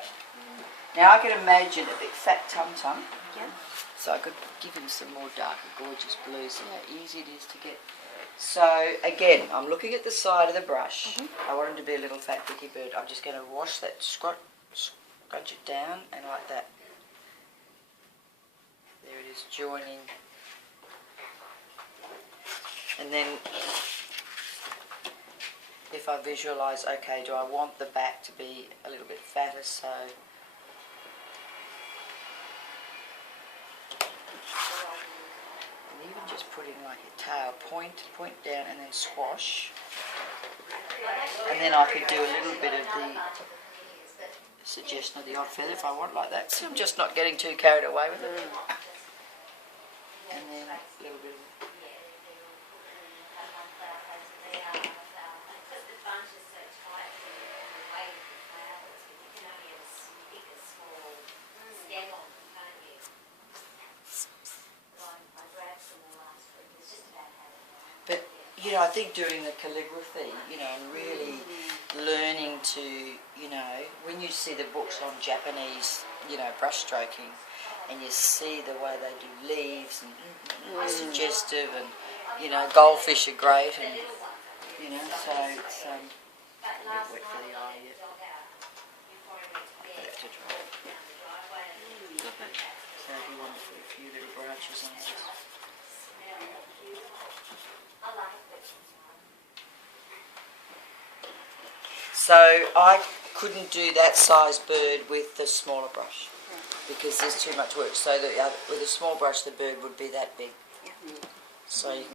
Okay. Now I can imagine a big fat tum-tum. Yeah. So I could give him some more darker, gorgeous blues. See how easy it is to get. So again, I'm looking at the side of the brush. I want him to be a little fat, dicky bird. I'm just going to wash that, scrunch it down, and like that. There it is, joining. And then, if I visualise, okay, do I want the back to be a little bit fatter? So. Even just putting like a tail, point down and then squash. And then I could do a little bit of the suggestion of the odd feather if I want like that. So I'm just not getting too carried away with it. And then a little bit of But, you know, I think doing the calligraphy, you know, and really learning to, you know, when you see the books on Japanese, you know, brush stroking, and you see the way they do leaves and suggestive, and, you know, goldfish are great, and, you know, so it's a bit wet for the eye yet. I'll have to dry. So if you want to put a few little branches on this. So I couldn't do that size bird with the smaller brush because there's too much work. So with a small brush, the bird would be that big. So you can